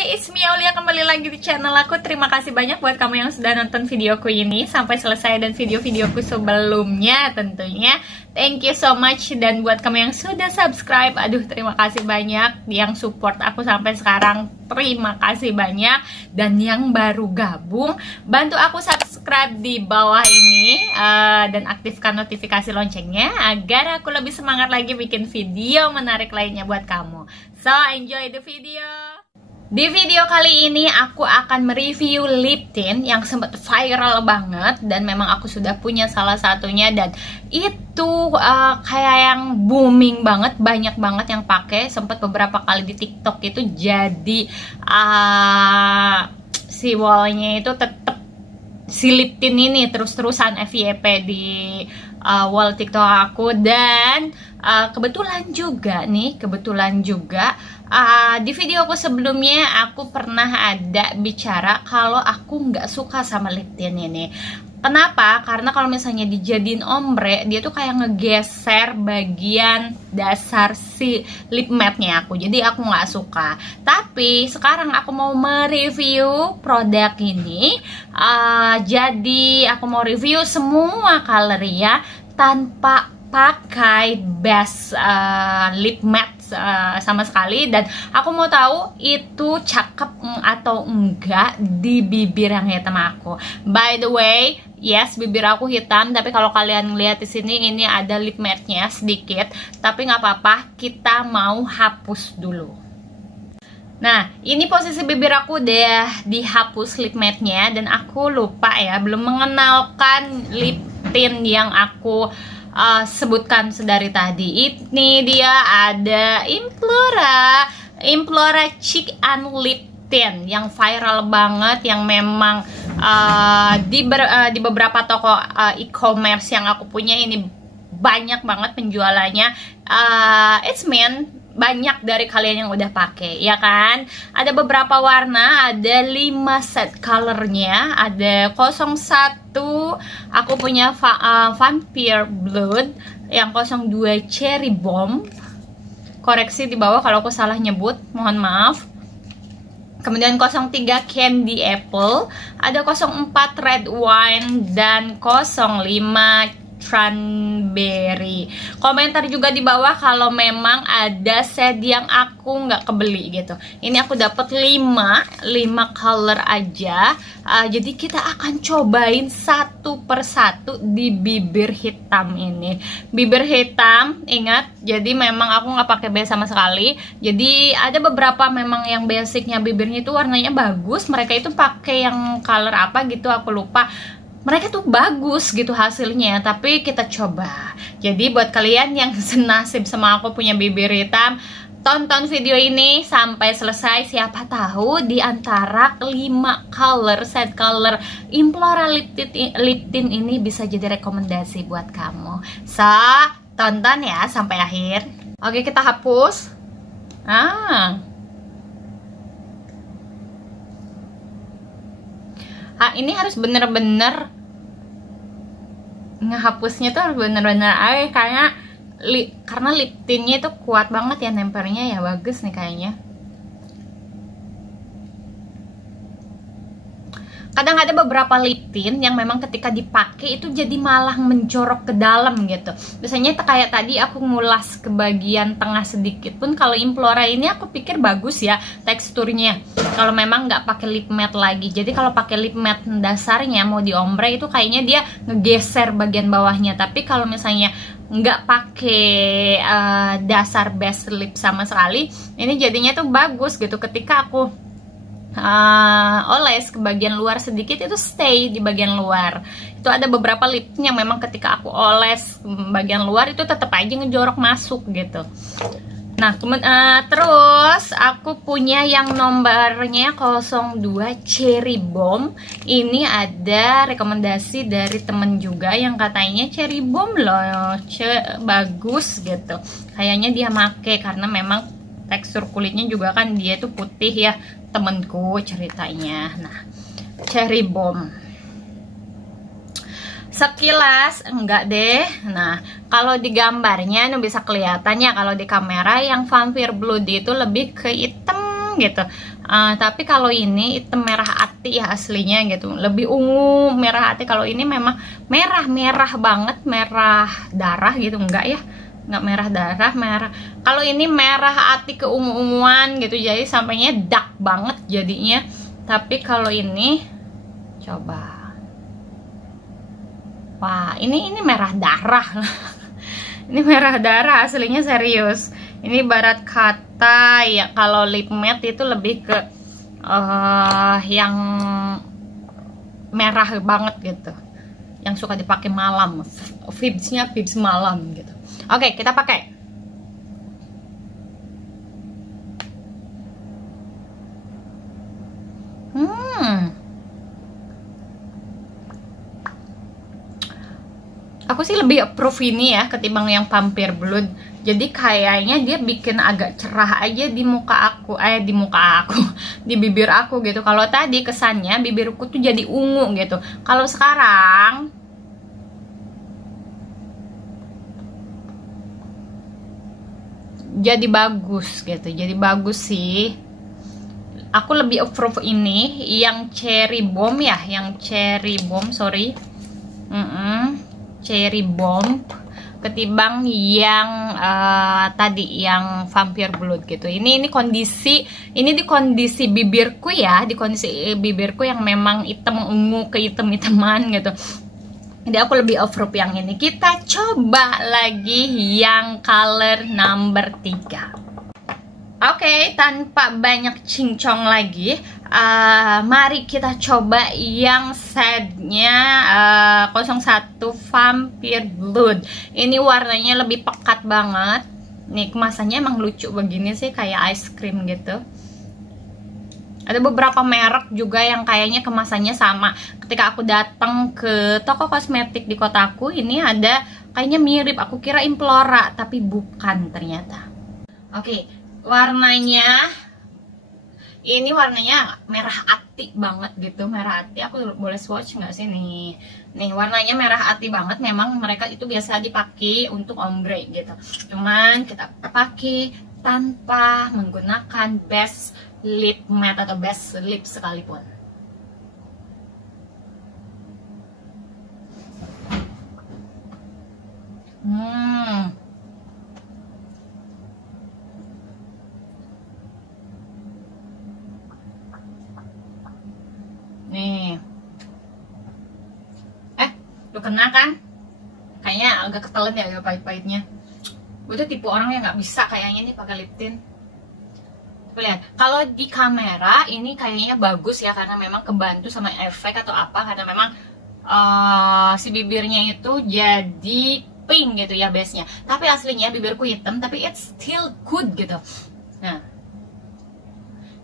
Hai, it's me Aulia, kembali lagi di channel aku. Terima kasih banyak buat kamu yang sudah nonton videoku ini sampai selesai dan video-videoku sebelumnya tentunya. Thank you so much. Dan buat kamu yang sudah subscribe, aduh terima kasih banyak. Yang support aku sampai sekarang, terima kasih banyak. Dan yang baru gabung, bantu aku subscribe di bawah ini dan aktifkan notifikasi loncengnya agar aku lebih semangat lagi bikin video menarik lainnya buat kamu. So enjoy the video. Di video kali ini aku akan mereview lip tint yang sempat viral banget dan memang aku sudah punya salah satunya, dan itu kayak yang booming banget, banyak banget yang pakai. Sempat beberapa kali di TikTok itu jadi si wallnya itu tetap si lip tint ini terus-terusan FYP di wall TikTok aku. Dan kebetulan juga di videoku sebelumnya aku pernah ada bicara kalau aku nggak suka sama lip tint ini. Kenapa? Karena kalau misalnya dijadiin ombre, dia tuh kayak ngegeser bagian dasar si lip matte-nya aku. Jadi aku nggak suka. Tapi sekarang aku mau mereview produk ini. Jadi aku mau review semua color ya, tanpa pakai base lip matte sama sekali. Dan aku mau tahu itu cakep atau enggak di bibir yang hitam aku. By the way, yes, bibir aku hitam, tapi kalau kalian lihat di sini ini ada lip matte-nya sedikit, tapi nggak apa-apa, kita mau hapus dulu. Nah, ini posisi bibir aku udah dihapus lip matte-nya, dan aku lupa ya, belum mengenalkan lip tint yang aku sebutkan sedari tadi. Ini dia ada Implora Cheek and Lip Tint yang viral banget, yang memang di beberapa toko e-commerce yang aku punya ini banyak banget penjualannya. It's mean banyak dari kalian yang udah pakai, ya kan? Ada beberapa warna, ada 5 set colornya, ada 01, aku punya Vampire Blood, yang 02 Cherry Bomb, koreksi di bawah kalau aku salah nyebut, mohon maaf. Kemudian 03 Candy Apple, ada 04 Red Wine, dan 05 Cranberry. Komentar juga di bawah kalau memang ada set yang aku nggak kebeli gitu. Ini aku dapat 5 color aja. Jadi kita akan cobain satu persatu di bibir hitam ini. Bibir hitam, ingat, jadi memang aku nggak pakai base sama sekali. Jadi ada beberapa memang yang basicnya bibirnya itu warnanya bagus. Mereka itu pakai yang color apa gitu, aku lupa. Mereka tuh bagus gitu hasilnya, tapi kita coba. Jadi buat kalian yang senasib sama aku punya bibir hitam, tonton video ini sampai selesai. Siapa tahu di antara 5 color, set color Implora lip tint ini bisa jadi rekomendasi buat kamu. So, tonton ya sampai akhir. Oke, kita hapus. Ini harus bener-bener ngehapusnya tuh harus bener-bener karena lip tintnya itu kuat banget ya, nempelnya ya, bagus nih kayaknya. Kadang ada beberapa lip tint yang memang ketika dipakai itu jadi malah menjorok ke dalam gitu. Biasanya kayak tadi aku ngulas ke bagian tengah sedikit pun. Kalau Implora ini aku pikir bagus ya teksturnya, kalau memang nggak pakai lip matte lagi. Jadi kalau pakai lip matte dasarnya mau di ombre itu kayaknya dia ngegeser bagian bawahnya. Tapi kalau misalnya nggak pakai dasar base lip sama sekali, ini jadinya tuh bagus gitu. Ketika aku oles ke bagian luar sedikit, itu stay di bagian luar. Itu ada beberapa lip yang memang ketika aku oles bagian luar itu tetap aja ngejorok masuk gitu. Nah, terus aku punya yang nomornya 02 Cherry Bomb. Ini ada rekomendasi dari temen juga yang katanya Cherry Bomb loh, bagus gitu. Kayaknya dia make karena memang tekstur kulitnya juga kan dia tuh putih ya, temenku ceritanya. Nah, Cherry Bomb sekilas enggak deh. Nah, kalau di gambarnya ini bisa kelihatannya, kalau di kamera yang Vampire Blood itu lebih ke hitam gitu. Tapi kalau ini hitam merah ati ya aslinya gitu, lebih ungu merah ati. Kalau ini memang merah banget, merah darah gitu, enggak ya, nggak merah darah, merah. Kalau ini merah ati ke ungu-unguan gitu, jadi sampainya dark banget jadinya. Tapi kalau ini coba, wah ini merah darah. Ini merah darah aslinya, serius. Ini barat kata ya, kalau lip matte itu lebih ke yang merah banget gitu, yang suka dipakai malam, vibes-nya vibes malam gitu. Oke, kita pakai. Aku sih lebih approve ini ya ketimbang yang Vampire Blood. Jadi kayaknya dia bikin agak cerah aja di muka aku, di bibir aku gitu. Kalau tadi kesannya bibirku tuh jadi ungu gitu. Kalau sekarang jadi bagus gitu, jadi bagus sih. Aku lebih approve ini yang cherry bomb ya, yang cherry bomb, sorry, cherry bomb, ketimbang yang tadi yang Vampire Blood gitu. Ini kondisi, ini di kondisi bibirku ya, di kondisi bibirku yang memang hitam ungu ke hitam-hitaman gitu. Jadi aku lebih approve yang ini. Kita coba lagi yang color number 3. Oke, tanpa banyak cincong lagi, mari kita coba yang shade-nya 01 Vampire Blood. Ini warnanya lebih pekat banget. Nih kemasannya emang lucu begini sih, kayak ice cream gitu. Ada beberapa merek juga yang kayaknya kemasannya sama. Ketika aku datang ke toko kosmetik di kotaku, ini ada kayaknya mirip. Aku kira Implora, tapi bukan ternyata. Oke, warnanya ini warnanya merah ati banget gitu, merah ati. Aku boleh swatch nggak sih nih? Nih warnanya merah ati banget. Memang mereka itu biasa dipakai untuk ombre gitu. Cuman kita pakai tanpa menggunakan base lip matte atau base lip sekalipun. Nih, lu kena kan? Kayaknya agak ketelan ya, agak pahit-pahitnya. Gue tuh tipe orang yang nggak bisa kayaknya nih pakai lip tint. Lihat, kalau di kamera ini kayaknya bagus ya, karena memang kebantu sama efek atau apa, karena memang si bibirnya itu jadi pink gitu ya base-nya. Tapi aslinya bibirku hitam, tapi it's still good gitu. Nah,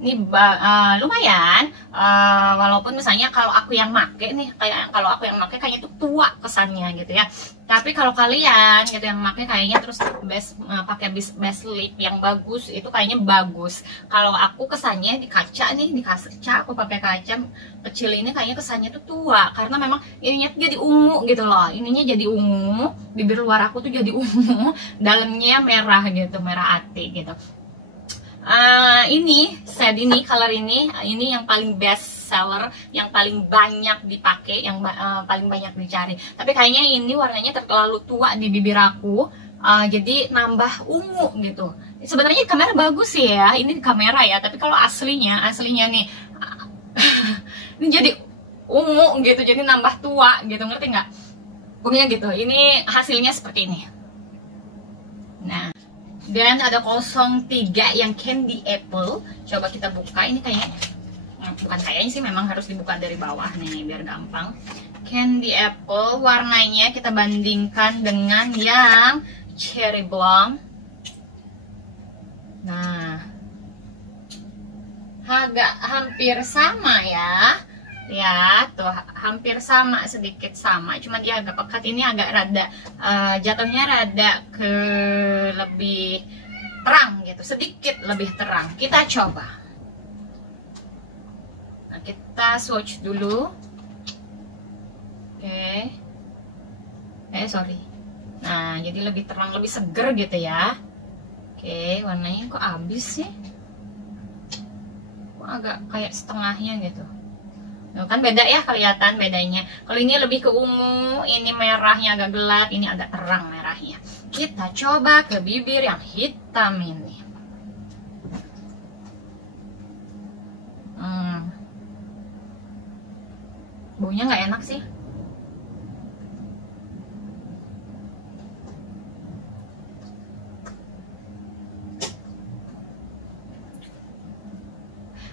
ini lumayan, walaupun misalnya kalau aku yang make nih, kalau aku yang make kayaknya tuh tua kesannya gitu ya. Tapi kalau kalian gitu yang make kayaknya terus pakai base lip yang bagus, itu kayaknya bagus. Kalau aku kesannya di kaca nih, di kaca aku pakai kaca kecil ini kayaknya kesannya tuh tua, karena memang ininya tuh jadi ungu gitu loh. Ininya jadi ungu, bibir luar aku tuh jadi ungu, dalamnya merah gitu, merah ati gitu. Ini shade ini, color ini yang paling best seller, yang paling banyak dipakai, yang paling banyak dicari. Tapi kayaknya ini warnanya terlalu tua di bibir aku, jadi nambah ungu gitu. Sebenarnya kamera bagus sih ya, ini di kamera ya, tapi kalau aslinya nih ini jadi ungu gitu, jadi nambah tua gitu, ngerti nggak? Pokoknya gitu. Ini hasilnya seperti ini. Nah, dan ada 03 yang candy apple. Coba kita buka. Ini kayaknya, bukan kayaknya sih, memang harus dibuka dari bawah nih biar gampang. Candy apple, warnanya kita bandingkan dengan yang cherry blonde. Nah, agak hampir sama ya. Ya, tuh hampir sama, sedikit sama. Cuma dia agak pekat, ini agak rada jatuhnya rada ke lebih terang gitu, sedikit lebih terang. Kita coba. Nah, kita swatch dulu. Oke. Sorry. Nah, jadi lebih terang, lebih seger gitu ya. Oke, warnanya kok habis sih? agak kayak setengahnya gitu. Tuh, kan beda ya, kelihatan bedanya. Kalau ini lebih ke ungu, ini merahnya agak gelap, ini agak terang merahnya. Kita coba ke bibir yang hitam ini. Baunya nggak enak sih.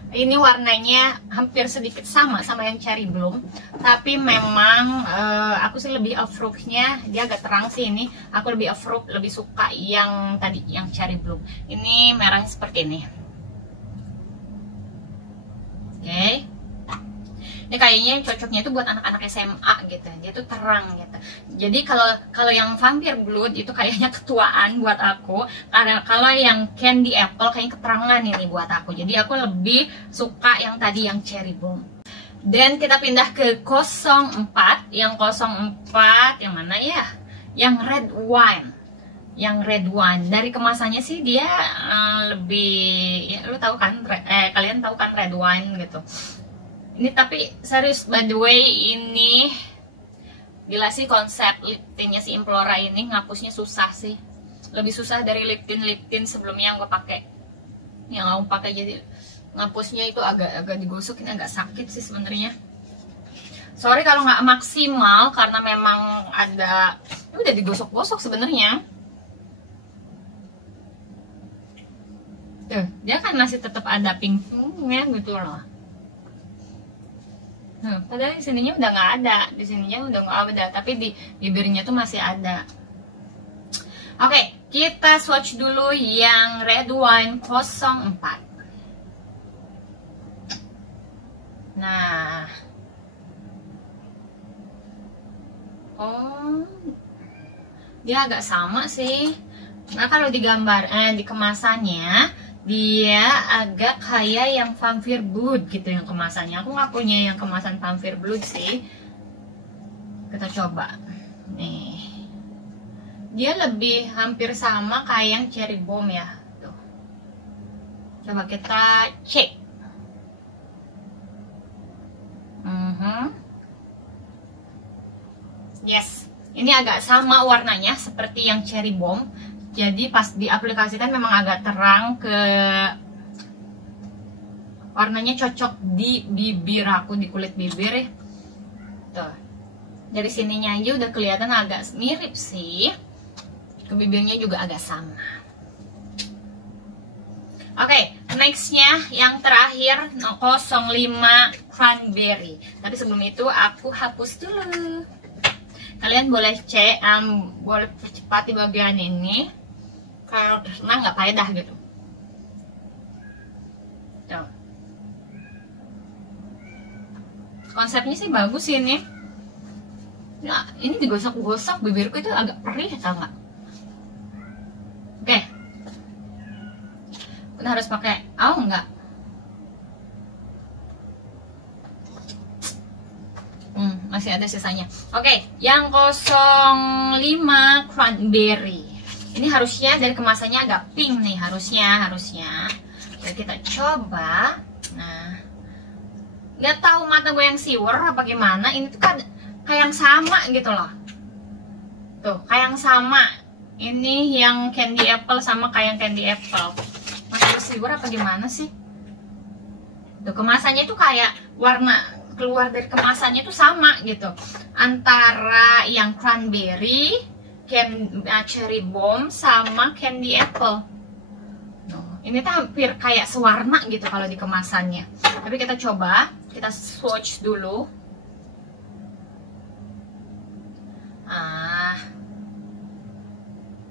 Ini warnanya hampir sedikit sama yang cherry bloom, tapi memang aku sih lebih approve-nya, dia agak terang sih ini. Aku lebih approve, lebih suka yang tadi, yang cherry bloom. Ini merahnya seperti ini. Oke. Ini kayaknya cocoknya itu buat anak-anak SMA gitu. Dia tuh terang gitu. Jadi kalau yang Vampire Blood itu kayaknya ketuaan buat aku. Karena kalau yang Candy Apple kayaknya keterangan ini buat aku. Jadi aku lebih suka yang tadi, yang Cherry Bomb. Dan kita pindah ke 04. Yang 04 yang mana ya? Yang Red Wine. Yang Red Wine. Dari kemasannya sih dia lebih, ya, lu tahu kan? Kalian tahu kan Red Wine gitu. Ini tapi serius, by the way, ini gila sih konsep lip tintnya si Implora ini. Ngapusnya susah sih, lebih susah dari lip tint sebelumnya yang gue pakai. Yang aku pakai, jadi ngapusnya itu agak digosok, ini agak sakit sih sebenarnya. Sorry kalau nggak maksimal karena memang ada, udah digosok-gosok sebenarnya. Tuh, dia kan masih tetap ada pinknya gitu loh. Padahal di sininya udah nggak ada, di sininya udah nggak ada, tapi di bibirnya tuh masih ada. Oke, kita swatch dulu yang Red Wine 04. Nah, oh, dia agak sama sih. Nah, kalau digambar, di kemasannya dia agak kayak yang Vampire Blood gitu yang kemasannya. Aku nggak punya yang kemasan Vampire Blood sih. Kita coba. Nih, dia lebih hampir sama kayak yang Cherry Bomb ya. Tuh. Coba kita cek. Yes, ini agak sama warnanya seperti yang Cherry Bomb. Jadi pas diaplikasikan memang agak terang, ke warnanya cocok di bibir aku, di kulit bibir ya. Tuh. Dari sininya aja udah kelihatan agak mirip sih. Ke bibirnya juga agak sama. Oke, nextnya yang terakhir 05 Cranberry. Tapi sebelum itu aku hapus dulu. Kalian boleh cek, boleh percepat di bagian ini. Kalau senang nggak faedah gitu. Tuh. Konsepnya sih bagus sih ini. Nah, ini digosok-gosok bibirku itu agak perih, tau nggak? Oke. Kita harus pakai, enggak. Masih ada sisanya. Oke, yang 05 Cranberry. Ini harusnya dari kemasannya agak pink nih, harusnya. Jadi kita coba. Nah, nggak tahu mata gue yang siwer apa gimana. Ini tuh kan kayak yang sama gitu loh. Tuh, kayak yang sama. Ini yang Candy Apple sama kayak yang Candy Apple. Mata gue siwer apa gimana sih? Tuh, kemasannya tuh kayak warna keluar dari kemasannya tuh sama gitu. Antara yang Cranberry, Cherry Bomb sama Candy Apple. Ini tuh hampir kayak sewarna gitu kalau di kemasannya. Tapi kita coba, kita swatch dulu.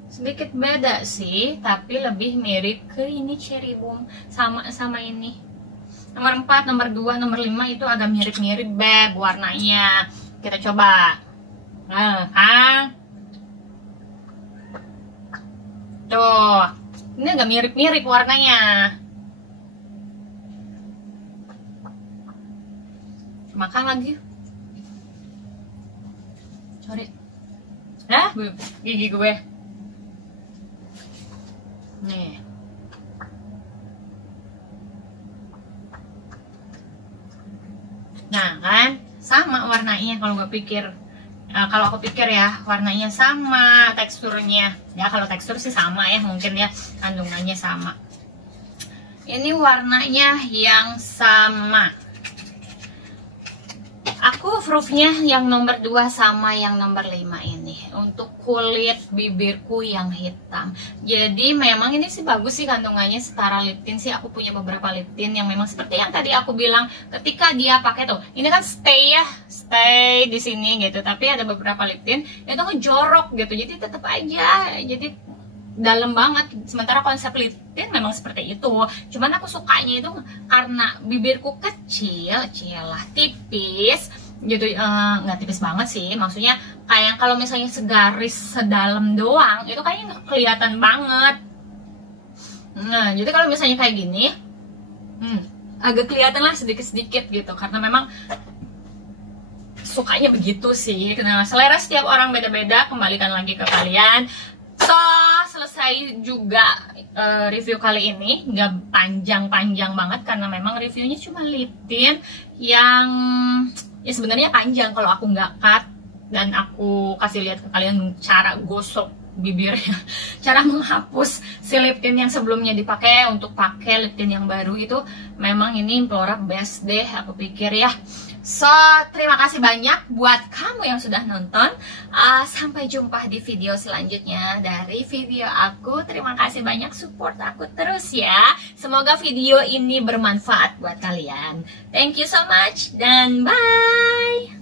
Sedikit beda sih, tapi lebih mirip ke ini Cherry Bomb, sama ini. Nomor 4, nomor 2, nomor 5 itu agak mirip-mirip beb warnanya. Kita coba. Tuh, ini agak mirip-mirip warnanya. Makan lagi. Sorry. Gigi gue. Nih. Nah kan sama warnanya kalau gue pikir. Kalau aku pikir ya warnanya sama, teksturnya ya, kalau tekstur sih sama ya, mungkin ya kandungannya sama. Ini warnanya yang sama. Aku proofnya yang nomor 2 sama yang nomor 5 ini untuk kulit bibirku yang hitam. Jadi memang ini sih bagus sih kandungannya, setara lip tint sih. Aku punya beberapa lip tint yang memang seperti yang tadi aku bilang, ketika dia pakai tuh, ini kan stay ya, stay di sini gitu. Tapi ada beberapa lip tint itu ngejorok gitu. Jadi tetap aja jadi dalam banget. Sementara konsep lip tint memang seperti itu. Cuman aku sukanya itu karena bibirku kecil, cilah tipis gitu, nggak tipis banget sih, maksudnya kayak kalau misalnya segaris sedalam doang itu kayaknya kelihatan banget. Nah jadi kalau misalnya kayak gini agak kelihatan lah sedikit-sedikit gitu, karena memang sukanya begitu sih. Karena selera setiap orang beda-beda, kembalikan lagi ke kalian. So, selesai juga review kali ini. Nggak panjang-panjang banget karena memang reviewnya cuma lip tint yang ya sebenarnya panjang kalau aku nggak cut dan aku kasih lihat ke kalian cara gosok bibirnya, cara menghapus si lip tint yang sebelumnya dipakai untuk pakai lip tint yang baru itu. Memang ini Implora best deh aku pikir ya. So, terima kasih banyak buat kamu yang sudah nonton. Sampai jumpa di video selanjutnya dari video aku. Terima kasih banyak, support aku terus ya. Semoga video ini bermanfaat buat kalian. Thank you so much dan bye.